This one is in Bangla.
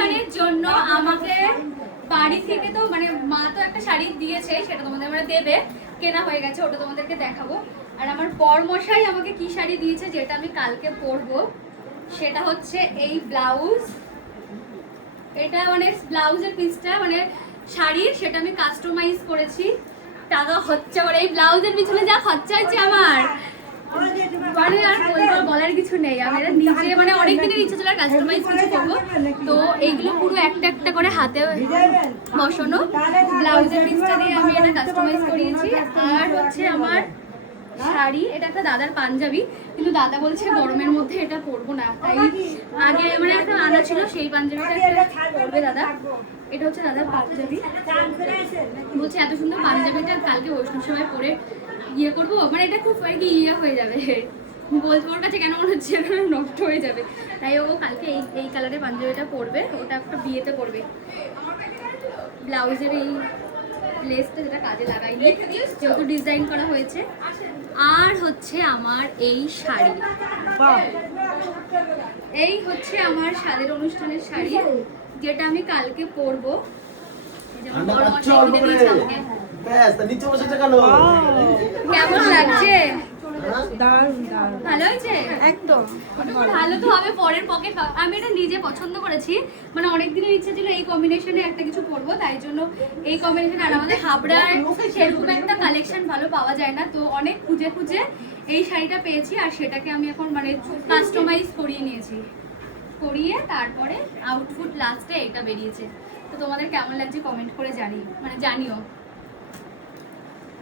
অনুষ্ঠানের জন্য আমাকে বাড়ি থেকে তো মানে মা তো একটা শাড়ি দিয়েছে, সেটা তোমাদের মানে দেবে, কেনা হয়ে গেছে, ওটা তোমাদেরকে দেখাবো। আর আমার বরমশাই আমাকে কি শাড়ি দিয়েছে যেটা আমি কালকে পরবো, সেটা হচ্ছে এই ব্লাউজ। এটা মানে ব্লাউজের পিসটা মানে শাড়ির, সেটা আমি কাস্টমাইজ করেছি। টাকা খরচা করে এই ব্লাউজের পিছনে যা খরচা হয়েছে আমার, মানে আর বলার কিছু নেই। আমি এটা নিজে মানে অনেক দিনের ইচ্ছা ছিল কাস্টমাইজ কিছু করবো, তো এইগুলো পুরো একটা একটা করে হাতে বসানো ব্লাউজের পিসটা দিয়ে আমি এটা কাস্টমাইজ করিয়েছি। আর হচ্ছে আমার শাড়ি, এটা একটা দাদার পাঞ্জাবি, কিন্তু দাদা বলছে গরমের মধ্যে এটা পরবো না, তাই আগে মানে একটা আনা ছিল সেই পাঞ্জাবিটা পরবে দাদা। এটা হচ্ছে দাদার পাঞ্জাবি, বলছে এত সুন্দর পাঞ্জাবিটা কালকে বৈষ্ণব সবাই পরে ইয়ে করবো, মানে এটা খুব আর কি ইয়ে হয়ে যাবে, বলছে ওর কাছে কেন মনে হচ্ছে নষ্ট হয়ে যাবে, তাই ও কালকে এই কালারের পাঞ্জাবিটা পরবে, ওটা একটা বিয়েতে পরবে। ব্লাউজের এই লেসটা যেটা কাজে লাগাইনি, যেহেতু ডিজাইন করা হয়েছে। আর হচ্ছে আমার এই শাড়ি, এই হচ্ছে আমার স্বাদের অনুষ্ঠানের শাড়ি, যেটা আমি কালকে পরবো। কেমন লাগছে? ভালো হয়েছে একদম, ভালো তো হবে। পরের পকেট আমি এটা নিজে পছন্দ করেছি, মানে অনেক দিনের ইচ্ছা ছিল এই কম্বিনেশনে একটা কিছু পরবো, তাই জন্য এই কম্বিনেশন। আর আমাদের হাবড়ার সেরকম একটা কালেকশন ভালো পাওয়া যায় না, তো অনেক খুঁজে খুঁজে এই শাড়িটা পেয়েছি, আর সেটাকে আমি এখন মানে কাস্টমাইজ করিয়ে নিয়েছি, করিয়ে তারপরে আউটফুট লাস্টে এটা বেরিয়েছে। তো তোমাদের কেমন লাগছে কমেন্ট করে জানিও।